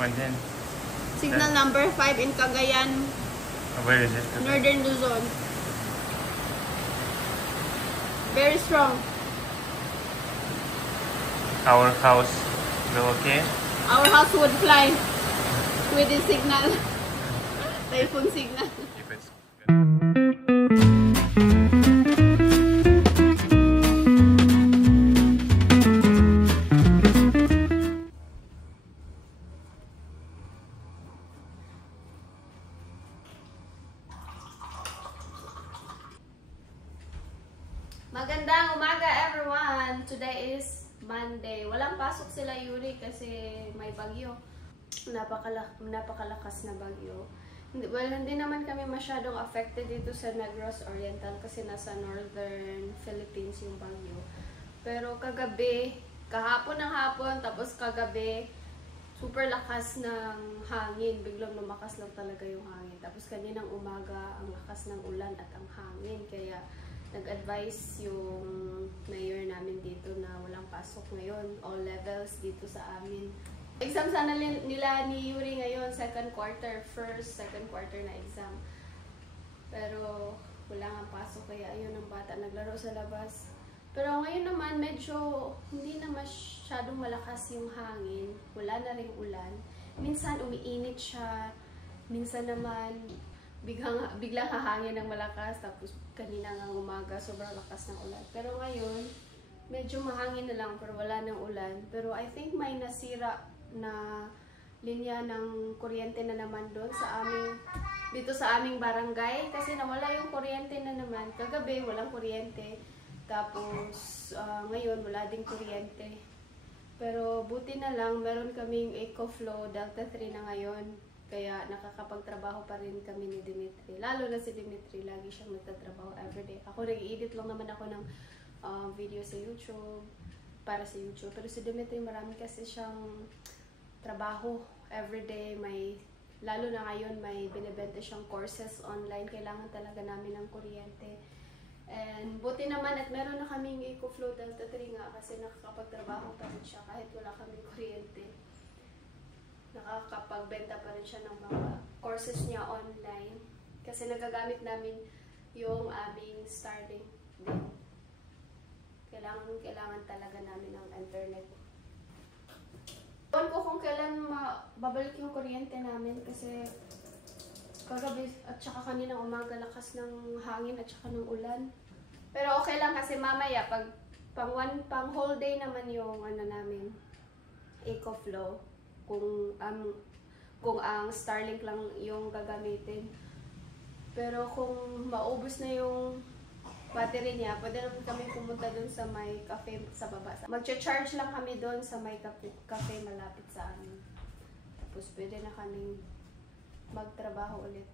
One then. Signal number 5 in Cagayan. Where is it? Northern Luzon. Very strong. Our house go okay? Our house would fly with the signal. Typhoon signal. If it's Magandang umaga everyone! Today is Monday. Walang pasok sila Yuri kasi may bagyo. Napakalakas na bagyo. Well, hindi naman kami masyadong affected dito sa Negros Oriental kasi nasa Northern Philippines yung bagyo. Pero kagabi, kahapon ng hapon, tapos kagabi, super lakas ng hangin. Biglang lumakas lang talaga yung hangin. Tapos kaninang umaga, ang lakas ng ulan at ang hangin. Kaya nag-advise yung mayor namin dito na walang pasok ngayon. All levels dito sa amin. Exam sana nila ni Yuri ngayon, second quarter na exam. Pero wala nga pasok kaya ayun ang bata naglaro sa labas. Pero ngayon naman medyo hindi na masyadong malakas yung hangin. Wala na ring ulan. Minsan umiinit siya, minsan naman biglang hahangin ng malakas, tapos kanina nga umaga sobrang lakas ng ulan. Pero ngayon medyo mahangin na lang pero wala ng ulan. Pero I think may nasira na linya ng kuryente na naman doon sa dito sa aming barangay kasi nawala yung kuryente na naman. Kagabi walang kuryente, tapos ngayon wala ding kuryente. Pero buti na lang meron kaming EcoFlow Delta 3 na ngayon. Kaya nakakapagtrabaho pa rin kami ni Dimitri. Lalo na si Dimitri, lagi siyang nagtatrabaho everyday. Ako nag-i-edit lang naman ako ng video sa YouTube, para sa YouTube. Pero si Dimitri, marami kasi siyang trabaho everyday. Lalo na ngayon, may binibenta siyang courses online. Kailangan talaga namin ng kuryente. And buti naman at meron na kaming EcoFlow Delta 3 nga kasi nakakapagtrabaho pa rin siya kahit wala kaming kuryente. Nakakapagbenta pa rin siya ng mga courses niya online kasi nagagamit namin yung aming Starlink din. Kailangan talaga namin ng internet. Ewan ko kung kailan babalik yung kuryente namin kasi kagabi at saka kaninang umaga lakas ng hangin at saka ng ulan. Pero okay lang kasi mamaya pag pang whole day naman yung namin EcoFlow. Kung ang Starlink lang yung gagamitin. Pero kung maubos na yung battery niya, pwede naman kami pumunta dun sa may cafe sa baba. Mag-charge lang kami dun sa may cafe malapit sa amin. Tapos pwede na kaming magtrabaho ulit.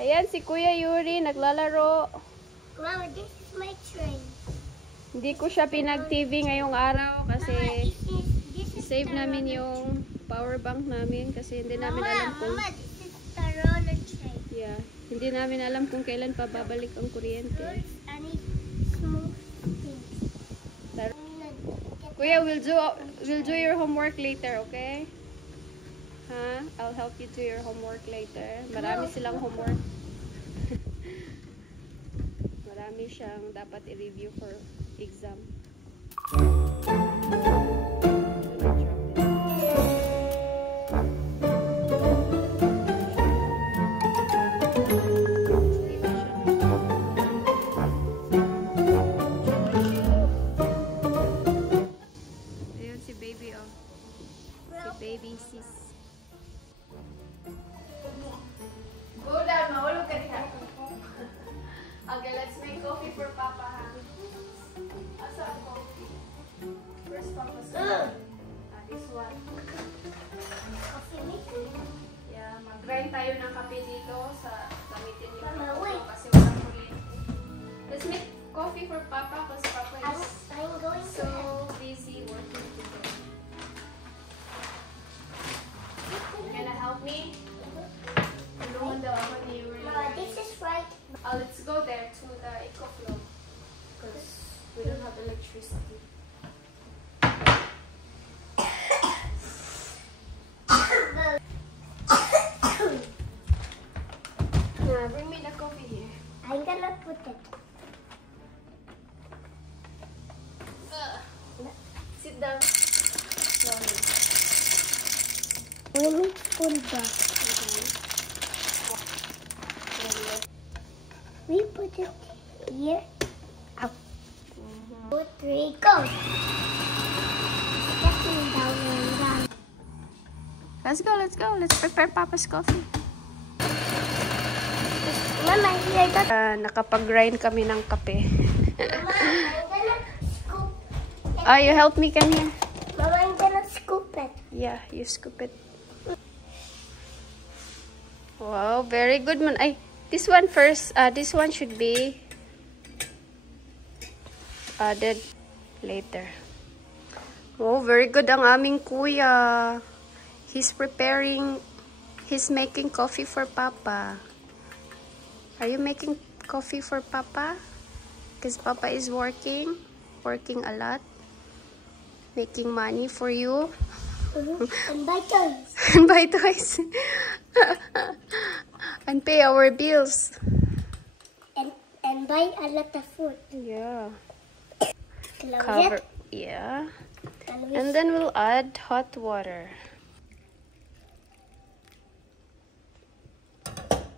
Ayan, si Kuya Yuri naglalaro. Mama, this is my train. Hindi ko siya pinag-TV ngayong araw kasi save namin yung power bank namin kasi hindi namin alam kung this is the roller train. Yeah, hindi namin alam kung kailan pa babalik ang kuryente. I need smooth things. Kuya, we'll do your homework later, okay? Ha? I'll help you do your homework later. Marami silang homework. Marami siyang dapat i-review for exam. Baby sis. Go down, mahulog ka diha. Okay, let's make coffee for Papa, ha? Asa ang coffee? First Papa's coffee. This one. Coffee maker? Yeah, mag-grind tayo ng kape dito sa gamitin yung Mama, wait. kasi walang kuryente. Let's make coffee for Papa kasi Papa is I'm going so to busy working today. Can you help me? Tulungan daw ako ni Yuri. Mama, this is right. Let's go there to the EcoFlow because we don't have electricity. Bring me the coffee here. I'm gonna put it. Sit down. Slowly. We need full back. We put it here. Up. 2, 3, go. Stepping down and down. Let's go, let's go. Let's prepare Papa's coffee. Mama, here, that. Nakapag-grind kami ng kape. Mama, I'm gonna scoop. You help me, come here. Mama, I'm gonna scoop it. Yeah, you scoop it. Wow, very good man. This one first. This one should be added later. Oh, very good ang aming kuya. He's making coffee for Papa. Are you making coffee for Papa? Because Papa is working a lot, making money for you. And buy toys. And buy toys. And pay our bills. And buy a lot of food. Yeah. Close Cover. it. Yeah. And And then we'll add hot water.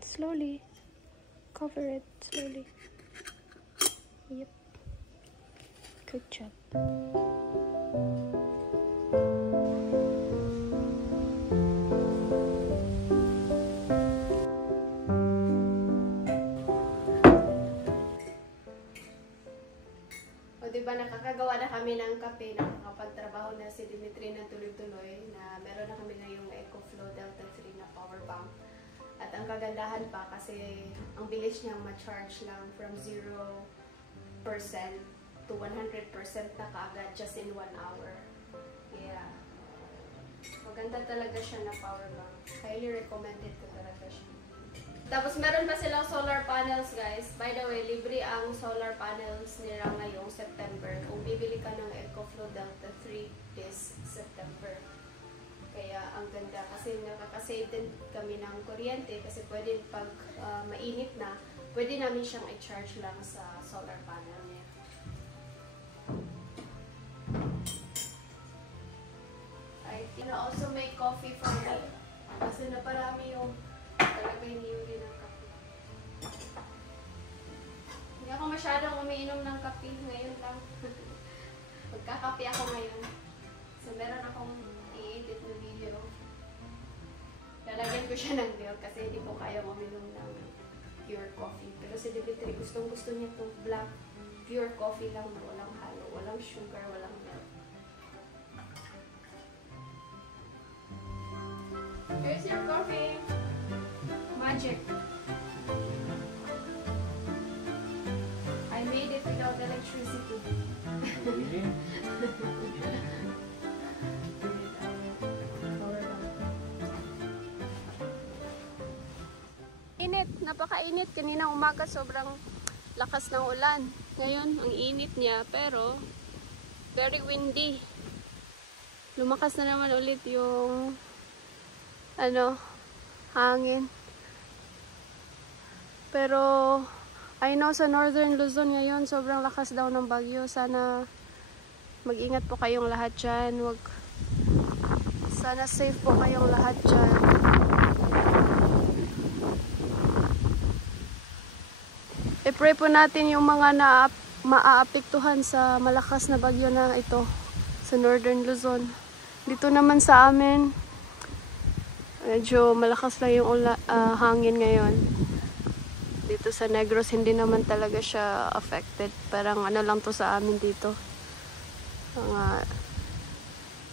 Slowly. Cover it slowly. Yep. Good job. O diba nakakagawa na kami ng kape, nakakapagtrabaho na si Dimitri na tuloy-tuloy, na meron na kami ngayong EcoFlow Delta 3 na power bank. At ang kagandahan pa kasi ang bilis niyang ma-charge lang from 0% to 100% na kaagad just in 1 hour. Yeah. Maganda talaga siya na power bank. Highly recommended ko talaga siya. Tapos meron pa silang solar panels, guys. By the way, libre ang solar panels nila ngayong September. Kung bibili ka ng EcoFlow Delta 3 this September. Kaya ang ganda kasi nakakasave din kami ng kuryente kasi pwede pag mainit na, pwede namin siyang i-charge lang sa solar panel niya. I can also make coffee for me kasi naparami yung talaga iniuli ng kape. Hindi ako masyadong umiinom ng kape ngayon lang. Magkakape ako ngayon. So meron akong i-edit na video. Lalagyan ko siya ng milk kasi hindi ko kaya uminom ng pure coffee. Pero si Dimitri gusto niya itong black pure coffee lang na walang halo, walang sugar, walang milk. Here's your coffee. Magic. I made it without electricity. Really? Init, napakainit. Kanina umaga sobrang lakas ng ulan. Ngayon, ang init niya, pero very windy. Lumakas na naman ulit yung hangin. Pero I know sa Northern Luzon ngayon, sobrang lakas daw ng bagyo. Sana mag-ingat po kayong lahat dyan. Sana safe po kayong lahat dyan. I-pray po natin yung mga maaapektuhan sa malakas na bagyo na ito sa Northern Luzon. Dito naman sa amin, medyo malakas lang yung hangin ngayon. Dito sa Negros, hindi naman talaga siya affected. Parang ano lang to sa amin dito. Mga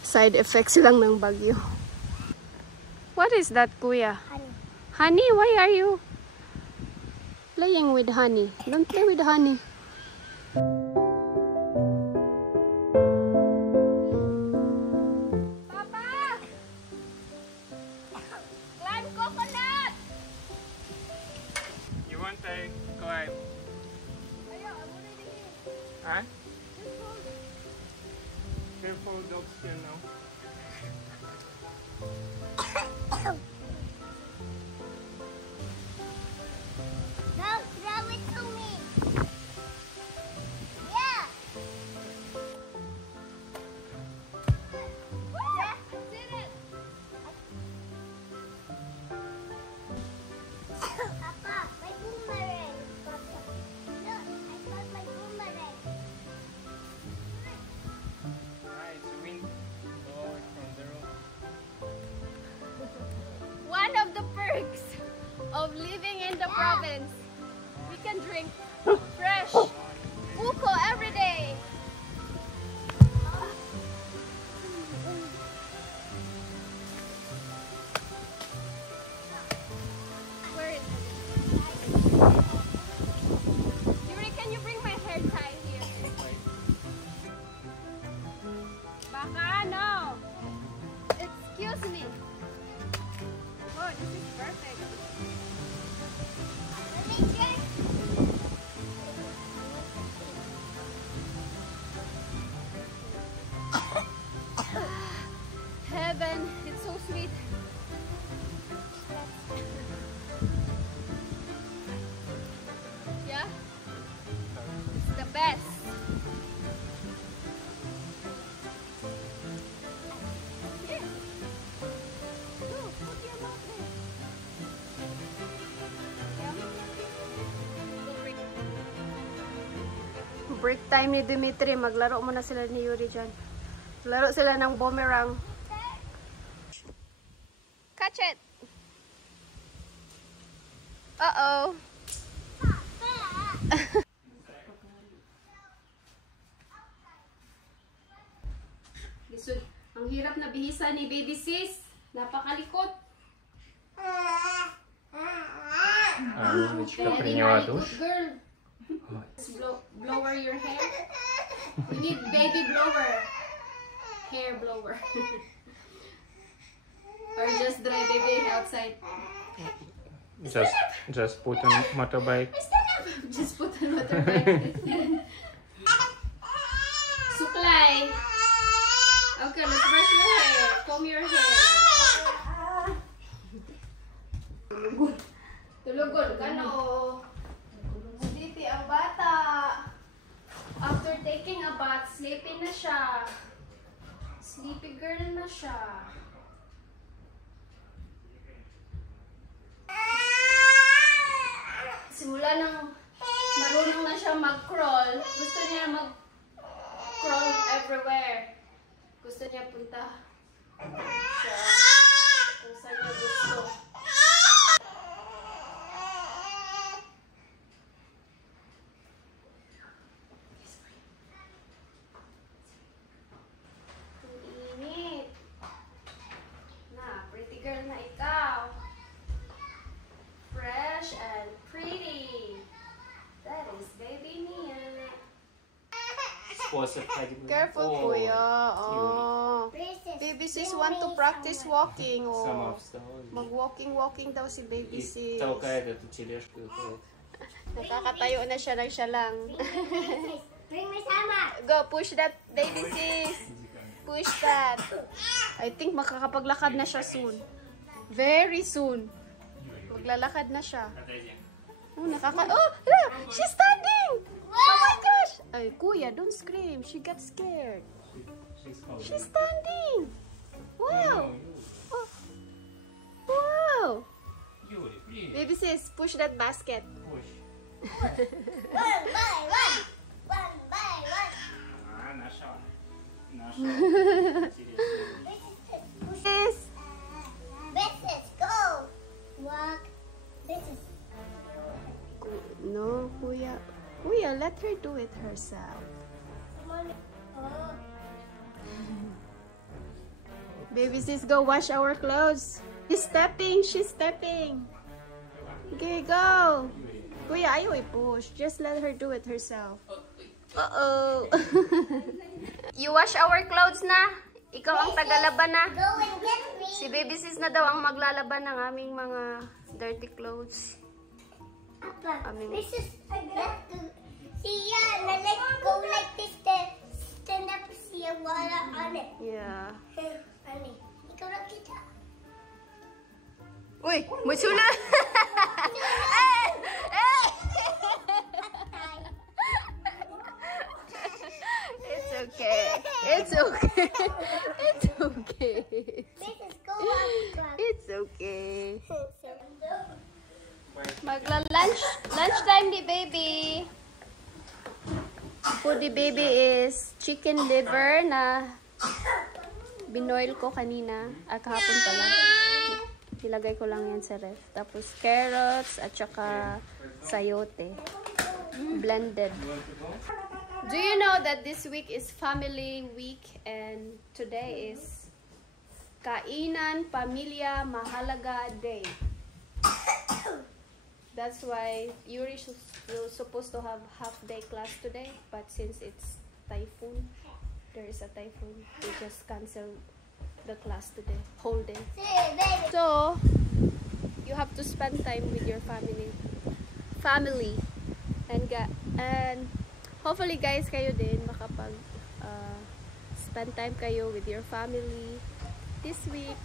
side effects lang ng bagyo. What is that, Kuya? Honey. Honey, why are you playing with honey? Don't play with honey. Papa! Climb coconut! You want to climb? Huh? Careful, dog skin now. of living in the province. We can drink fresh buko every day. Where is it? Yuri, can you bring my hair tie here? Baka, no. Excuse me. Oh, this is perfect. Let me check. Heaven, it's so sweet. Yeah? It's the best. Here. Go, put your mouth there. Yeah? Break time ni Dimitri. Maglaro muna sila ni Yuri dyan. Laro sila ng boomerang. Catch it! Uh-oh! Lisod. Ang hirap na bihisa ni baby sis. Napakalikot. Умничка, Very, приняла very душ. good girl. Blower your hair. We need baby blower. Hair blower. Or just dry baby outside. Just put on motorbike. Just put on motorbike. Suklay. Okay, let's brush your hair. Comb your hair. Tulugod. Tulugod ka no. Sleepy ang bata. After taking a bath, sleepy na siya. Sleepy girl na siya. Simula nang marunong na siya mag-crawl, gusto niya mag-crawl everywhere. Gusto niya punta siya kung saan niya gusto. Ang init. Na, pretty girl na ikaw. Fresh and pretty. That is baby Mia. Careful, Kuya. Oh. Baby sis want to practice walking. Oh. Mag-walking daw si baby sis. Nakakatayo na siya ng siya lang. Bring me sama. Go, push that baby sis. Push that. I think makakapaglakad na siya soon. Very soon. Maglalakad na siya. Oh, oh, look! She's standing! Oh my gosh! Ay, Kuya, don't scream. She got scared. She's standing! Wow! Oh. Wow! Baby sis, push that basket. One by one. One by one. Sis! Business, go. Walk. Business. No, Kuya. Kuya, let her do it herself. Oh. Baby sis, go wash our clothes. She's stepping. She's stepping. Okay, go. Kuya, ayaw i-push. Just let her do it herself. Uh-oh. You wash our clothes na? Ikaw ang tagalaban na? Go and get me. Si baby sis na daw ang maglalaban ng aming mga dirty clothes. Papa, Aming... this is see ya. Now let's go like this. Then stand up. See ya. Water on it. Yeah. Honey, ikaw na kita. Uy, may sulat! It's okay. It's okay. It's okay. Business, go on. It's okay. Lunchtime ni baby. Food ni baby is chicken liver na binoil ko kanina. Kahapon pala. Ilagay ko lang yan sa ref. Tapos carrots at saka sayote. Blended. Do you know that this week is family week and today is Kainan Pamilya Mahalaga Day. That's why you're supposed to have half-day class today, but since it's typhoon, there is a typhoon, we just canceled the class today, whole day. So, you have to spend time with your family, and hopefully guys, kayo din makapag spend time kayo with your family this week.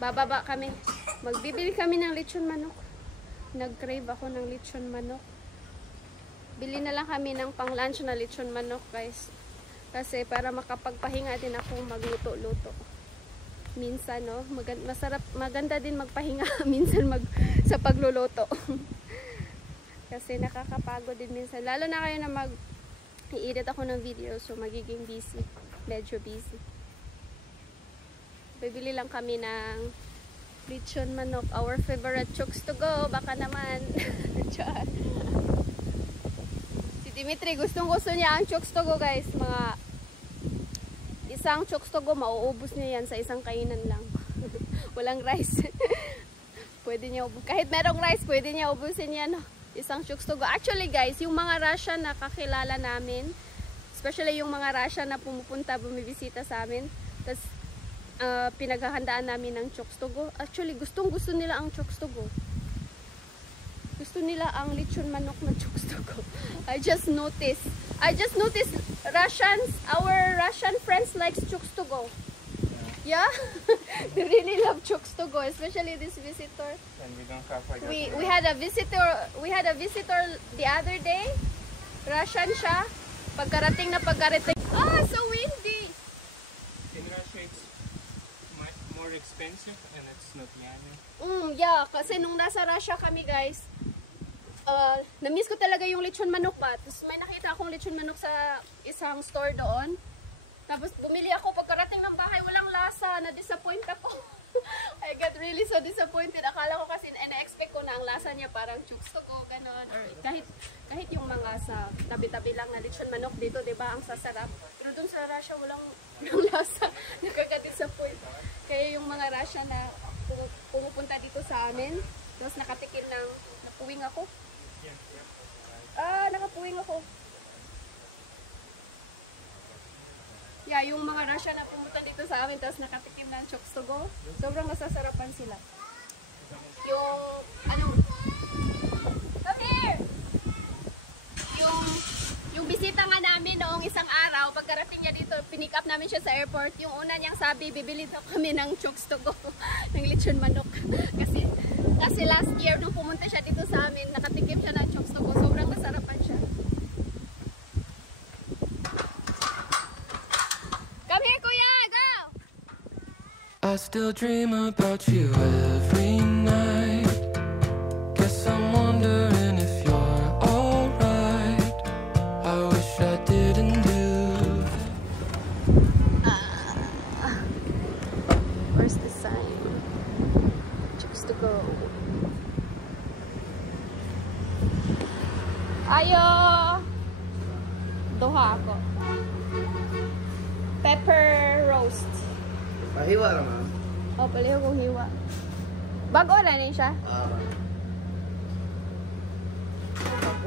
Bababa kami. Magbibili kami ng lechon manok. Nag-crave ako ng lechon manok. Bili na lang kami ng pang-lunch na lechon manok, guys. Kasi para makapagpahinga din ako magluto-luto. Minsan, no? Maganda din magpahinga minsan sa pagluluto. Kasi nakakapagod din minsan. Lalo na kayo na i-edit ako ng video, so magiging busy. Medyo busy. Bibili lang kami ng lechon manok. Our favorite chooks to go. Baka naman. Si Dimitri, gustong-gusto niya ang chooks to go, guys. Mga isang chooks to go, mauubos niya yan sa isang kainan lang. Walang rice. Pwede niya ubus. Kahit merong rice, pwede niya ubusin yan. Isang chooks to go. Actually, guys, yung mga Russian na kakilala namin, especially yung mga Russian na pumupunta, bumibisita sa amin, tas pinaghahandaan namin ng chooks to go. Actually, gustong-gusto nila ang chooks to go. Gusto nila ang lechon manok na chooks to go. I just noticed our Russian friends likes chooks to go. Yeah? They really love chooks to go, especially this visitor. And we don't have like We had a visitor the other day. Russian siya. Pagkarating. Ah, so windy. in Russia it's more expensive and it's not yummy. Yeah, kasi nung nasa Russia kami, guys, na-miss ko talaga yung lechon manok ba. Tapos may nakita akong lechon manok sa isang store doon. Tapos bumili ako, pagkarating ng bahay, walang lasa. Na-disappoint ako. I got really so disappointed. Akala ko kasi, na-expect ko na ang lasa niya parang chooks to go, gano'n. Or kahit yung mga sa tabi-tabi lang na lechon manok dito, diba, ang sasarap. Pero dun sa Russia, walang lasa. Nakaka-disappoint. Kaya yung mga Russia na pumupunta dito sa amin, tapos nakatikim ng napuwing ako. Nakapuwing ako. Yeah, yung mga Russia na pumunta dito sa amin, tapos nakatikim ng chooks to go, sobrang masasarapan sila. Yung, come here! Yung bisita nga namin noong isang araw, pagkarating niya dito, pinick up namin siya sa airport, yung una niyang sabi, bibili daw kami ng chooks to go, ng lechon manok. Kasi last year, nung pumunta siya dito sa amin, nakatikim siya ng chooks to go, sobrang masarapan siya. Come here, Kuya! Go! I still dream about you every night. Guess I'm wondering if you're alright. I wish I didn't do that. Where's the sign? Chooks to go. Ayo! Duha ako. Pepper roast. Pahiwa naman. Oh, paliho kong hiwa. Bago na rin siya.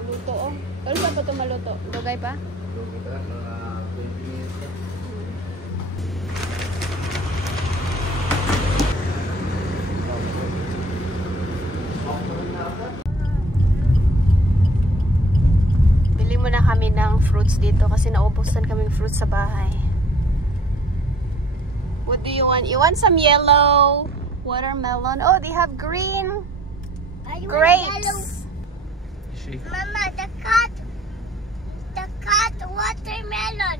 Luto, oh. Ano ba ito maluto? Dugay pa? Lugi ka, mga 20 minutes ka. Bili muna kami ng fruits dito kasi naubusan kaming fruits sa bahay. What do you want? You want some yellow watermelon? Oh, they have green grapes. Mama, the cat watermelon.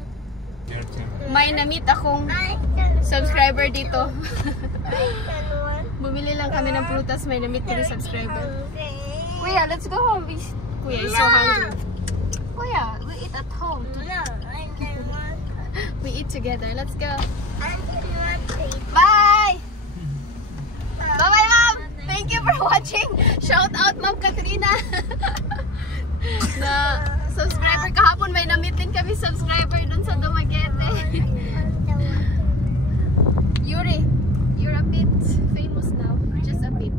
Your turn. May na-meet akong subscriber dito. Bumili lang kami ng prutas, may na-meet kami subscriber. Kuya, let's go home. Kuya is so hungry. Kuya, we eat at home. We eat together. Let's go. Bye! watching. Shout out Ma'am Katrina. Na subscriber kahapon may na-meet din kami subscriber dun sa Dumaguete. Yuri, you're a bit famous now. Just a bit.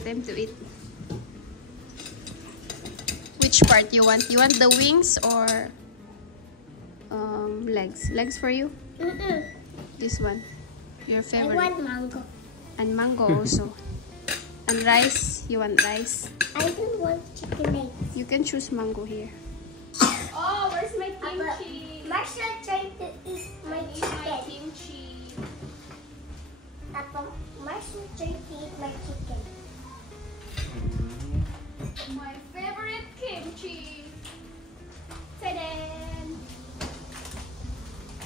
Time to eat. Which part you want? You want the wings or legs? Legs for you? This one. Your I favorite. want mango. And mango also. And rice. You want rice? I don't want chicken eggs. You can choose mango here. Oh, where's my kimchi? Marshall trying to eat my chicken. Kimchi. Papa, Marshall trying to eat my chicken. My favorite kimchi. Ta-da!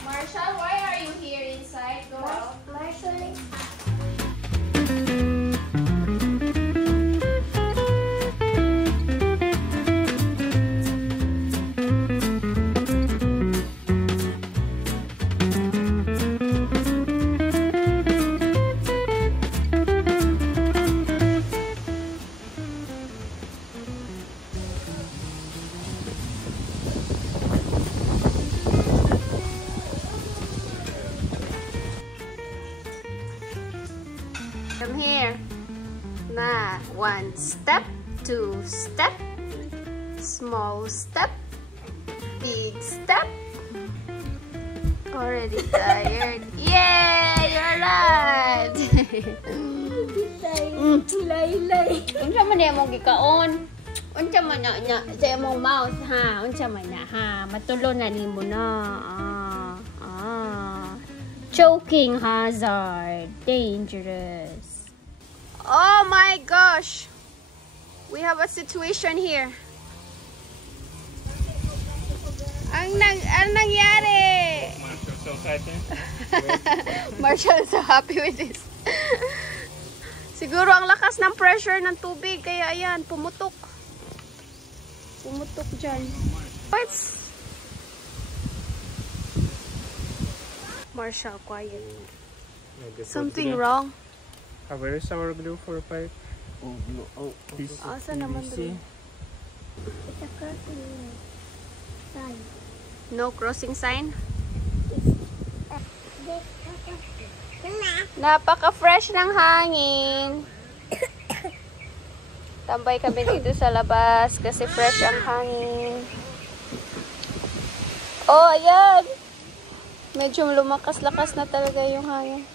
Marshall, why are you here inside? Go out. Marshall is Come here. Na, 1 step, 2 step, small step, big step. Already tired. Yay! You're right! lay. Unsa man na mong gikaon? Unsa man na sa imong mouth ha? Unsa man na ha? Matulo na nimo na. Choking hazard. Dangerous. Oh my gosh. We have a situation here. Ang nangyari? Marshall so happy. Marshall is so happy with this. Siguro ang lakas ng pressure ng tubig. Kaya ayan, pumutok. Pumutok dyan. What's... Marshall, quiet. Something wrong. Where is our glue for pipe? This Asa naman PVC. doon? It's a crossing sign. No crossing sign? This Napaka-fresh ng hangin. Tambay kami dito sa labas kasi fresh ang hangin. Oh, ayan! Medyo lumakas-lakas na talaga yung hangin.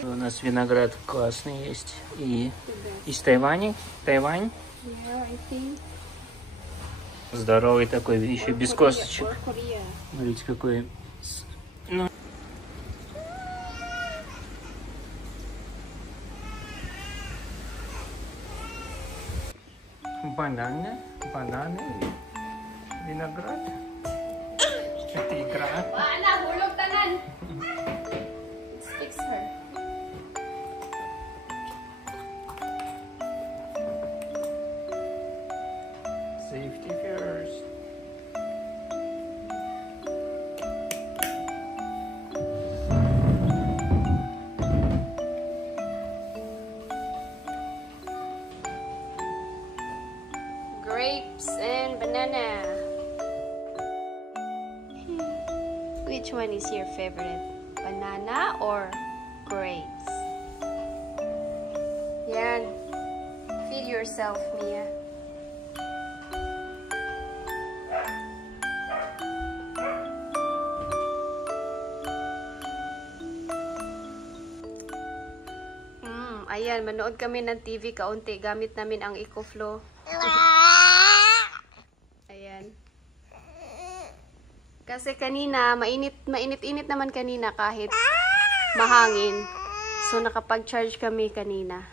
У нас виноград классный есть. И из Тайваня. Тайвань. Yeah, I think. Здоровый такой, еще без косточек. Korea. Смотрите, какой. Ну. Бананы, виноград. Это игра. Ana, hulog tanan. Let's fix her. Safety first. Grapes and banana. Which one is your favorite? Banana or grapes? Yan. Feed yourself, Mia. Ayan, manood kami ng TV kaunti. Gamit namin ang EcoFlow. Ayan. Kasi kanina, mainit-init naman kanina kahit mahangin. So, nakapag-charge kami kanina.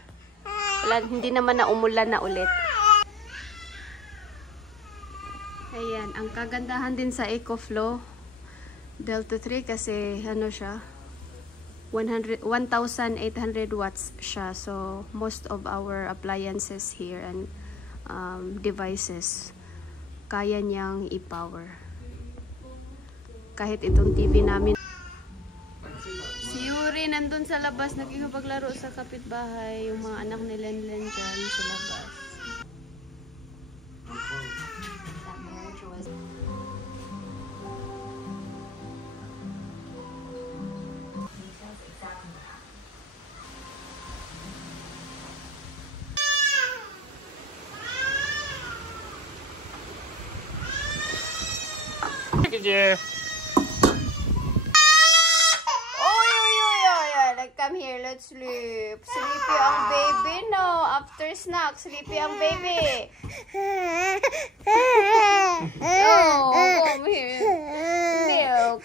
Wala, hindi naman na umulan na ulit. Ayan, ang kagandahan din sa EcoFlow Delta 3 kasi ano siya, 1,800 watts siya. So, most of our appliances here and devices, kaya niyang i-power. Kahit itong TV namin. Si Yuri nandun sa labas, nagkikapaglaro sa kapitbahay. Yung mga anak ni Lenlen dyan sa labas. Где? Like, come here, let's sleep. Sleepy ang baby, no? After snack, sleepy ang baby. Oh, come here. Milk.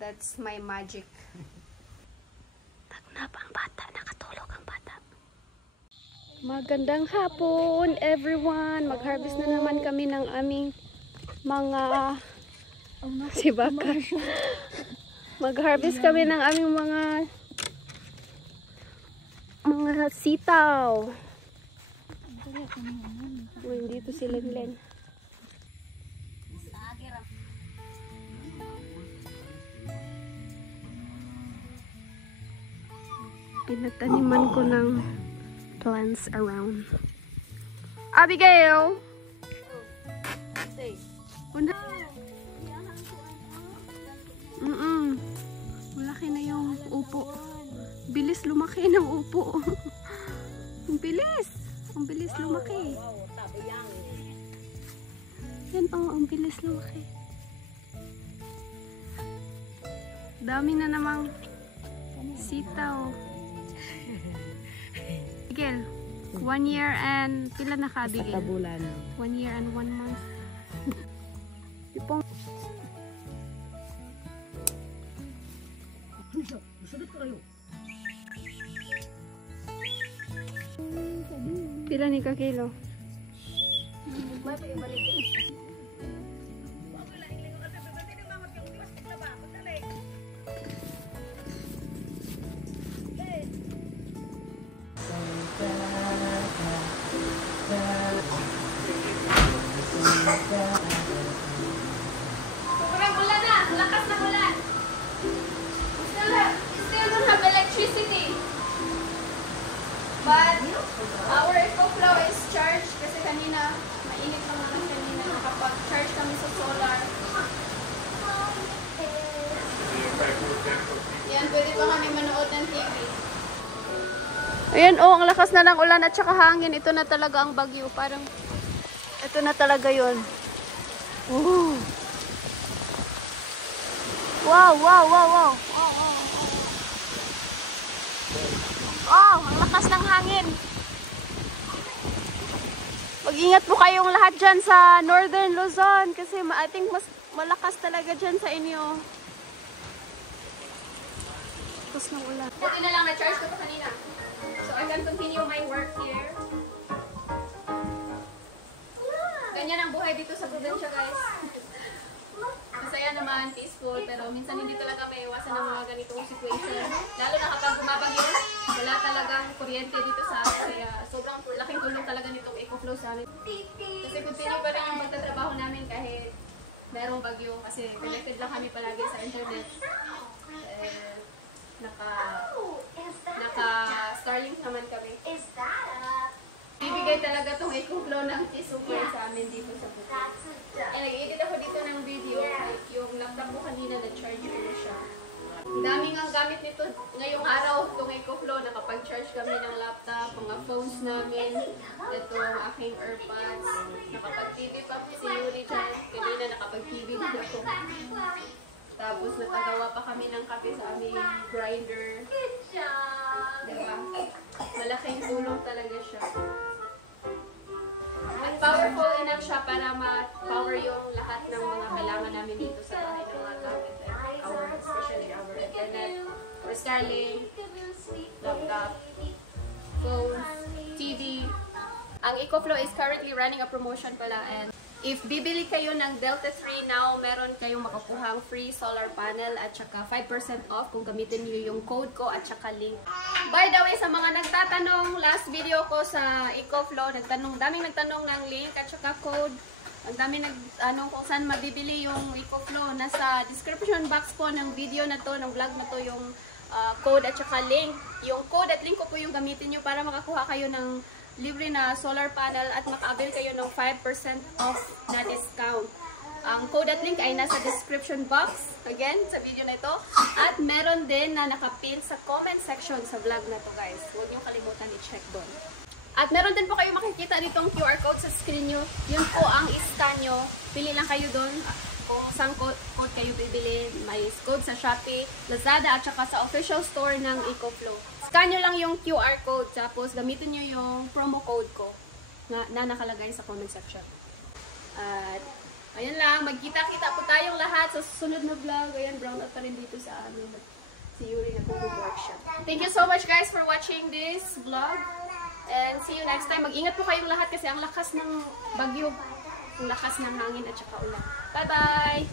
That's my magic. Tagnap ang bata. Nakatulog ang bata. Magandang hapon, everyone. Mag-harvest na naman kami ng aming mga si baka. Mag-harvest kami ng aming mga sitaw. Uy, dito si Lenlen. Pinataniman ko ng plants around. Abigail! Malaki na yung upo. Bilis lumaki ng upo. Ang bilis. Ang bilis lumaki. Yan ang bilis lumaki. Dami na namang sitaw. Bigel, 1 year and pila na ka, Bigel? 1 year and 1 month. Ipong pila ni ka kilo? Sobrang ulan na! Lakas na ulan! Still don't have electricity. But our EcoFlow is charged kasi kanina, mainit lang naman kanina. Nakapag-charge kami sa solar. Yan, pwede pa kami manood ng TV. Ayan, oh, ang lakas na ng ulan at saka hangin. Ito na talaga ang bagyo. Parang, ito na talaga yun. Ooh. Wow, wow, wow, wow. Oh, ang lakas ng hangin. Mag-ingat po kayong lahat dyan sa Northern Luzon kasi I think mas malakas talaga dyan sa inyo. Lakas ng ulan. Buti na lang na-charge ko pa kanina. So I can continue my work here. Ganyan ang buhay dito sa probinsya, guys. Masaya naman, peaceful, pero minsan hindi talaga may iwasan ng mga ganitong situation. Lalo na kapag bumabagyo, wala talagang kuryente dito sa amin. Kaya sobrang laking tulong talaga nitong EcoFlow sa amin. Kasi continue pa rin yung magtatrabaho namin kahit merong bagyo. Kasi connected lang kami palagi sa internet. Naka-Starlink naman kami. Bibigay talaga itong EcoFlow ng super sa amin dito sa Bukid. Nag-edit ako dito ng video. Yung laptop ko kanina na-charge ko na siya. Ang daming ang gamit nito ngayong araw itong EcoFlow. Nakapag-charge kami ng laptop, mga phones namin. Ito ang aking AirPods. Nakapag-TV pa si Yuri dyan. Kanina nakapag-TV din ako. Tapos natagawa pa kami ng kape sa aming grinder. Diba? Malaking tulong talaga siya. At powerful enough siya para ma-power yung lahat ng mga kailangan namin dito sa bahay ng mga gamit. Especially our internet, our Starlink, laptop, phone, TV. Ang EcoFlow is currently running a promotion pala and If bibili kayo ng Delta 3 now, meron kayong makukuhang free solar panel at saka 5% off kung gamitin niyo yung code ko at saka link. By the way, sa mga nagtatanong, last video ko sa EcoFlow, daming nagtanong ng link at saka code. Ang dami kung saan mabibili yung EcoFlow. Nasa description box po ng video na to, ng vlog na to, yung code at saka link. Yung code at link ko po yung gamitin nyo para makakuha kayo ng libre na solar panel at maka-avail kayo ng 5% off na discount. Ang code at link ay nasa description box, again, sa video na ito. At meron din na nakapin sa comment section sa vlog na to, guys. Huwag nyo kalimutan i-check doon. At meron din po kayo makikita ditong QR code sa screen nyo. Yun po ang i-scan nyo. Pili lang kayo doon kung saan code kayo bibili. May code sa Shopee, Lazada, at saka sa official store ng EcoFlow. Scan nyo lang yung QR code, tapos gamitin nyo yung promo code ko na nakalagay sa comment section. At ayun lang, magkita-kita po tayong lahat sa susunod na vlog. Ayan, brown out pa rin dito sa amin. Si Yuri na workshop. Thank you so much guys for watching this vlog. And see you next time. Mag-ingat po kayong lahat kasi ang lakas ng bagyo. Ang lakas ng hangin at saka ulan. Bye-bye!